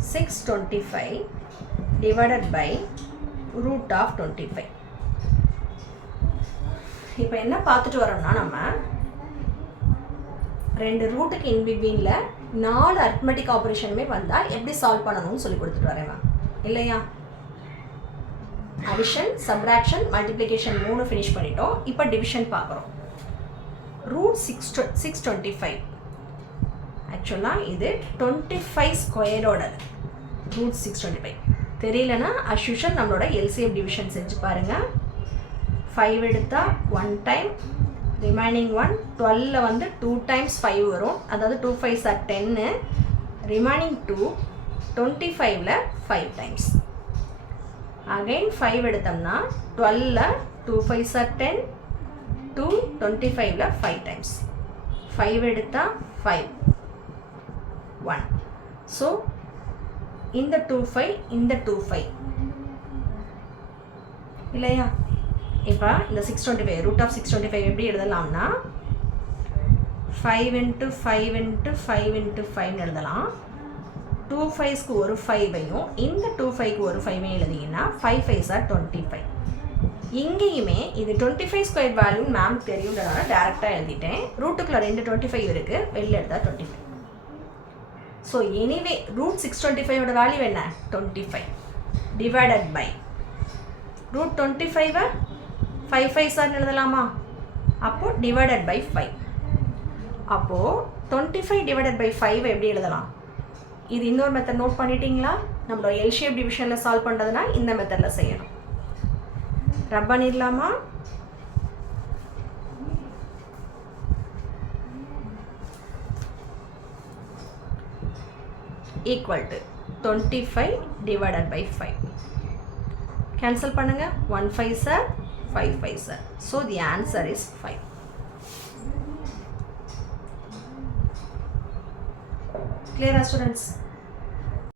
625 divided by root of 25. இப்போ என்ன பார்த்துட்டு வரோம்னா நம்ம ரெண்டு ரூட்டுக்கு இன் பிட்வீனில் 4 அரித்மெட்டிக் ஆப்ரேஷனுமே வந்தால் எப்படி சால்வ் பண்ணணும்னு சொல்லி கொடுத்துட்டு வரேன் மேம் இல்லையா? அடிஷன், சப்ராக்ஷன், மல்டிப்ளிகேஷன் 3 ஃபினிஷ் பண்ணிட்டோம். இப்போ டிவிஷன் பார்க்குறோம். ரூட் 625 ஆக்சுவலாக இது 25 ஸ்கொயரோட ரூட் 625 தெரியலனா அஸ் யூஷுவல் நம்மளோட எல்சிஎம் டிவிஷன் செஞ்சு பாருங்கள். 5 எடுத்தால் 1 டைம், ரிமைனிங் 1 12 வந்து 2 டைம்ஸ் 5 வரும், அதாவது 2 5s are 10, remaining 2 25ல் 5 times. Again 5 எடுத்தோம்னா 12ல் 2 5s are 10, 2 25ல் 5 டைம்ஸ். 5 எடுத்தால் 5 1. ஸோ இந்த 2 5 இந்த 2 5 இல்லையா? இப்போ இந்த 625 ரூட் ஆஃப் 625 எப்படி எழுதலாம்னா 5 into 5 into 5 into 5 எழுதலாம். 2 5ஸ்க்கு ஒரு 5ஐயும் இந்த 2 5க்கு ஒரு 5ஐயும் எழுதிங்கன்னா 5 5s are 25. இங்கேயுமே இது 25 ஸ்கொயர் வேல்யூ மேம் தெரியுன்றதுனால டேரெக்டாக எழுதிட்டேன். ரூட்டுக்குள்ள 2 25 இருக்குது, வெளில எடுத்தால் 25. ஸோ எனிவே ரூட் 625ஓட வேல்யூ என்ன? 25 டிவைடட் பை ரூட் 25 5 5s எழுதலாமா? அப்போது டிவைடட் பை 5. அப்போது 25 டிவைடட் பை 5 எப்படி எழுதலாம்? இது இன்னொரு மெத்தட் நோட் பண்ணிட்டீங்களா? நம்மளோட எல் ஷேப் டிவிஷனில் சால்வ் பண்ணுறதுனா இந்த மெத்தடில் செய்யணும். ரப் பண்ணிடலாமா? Equal to 25 divided by 5. Cancel பண்ணுங்கள். 1 5s are 5 5s are. So the answer is 5. Clear, students?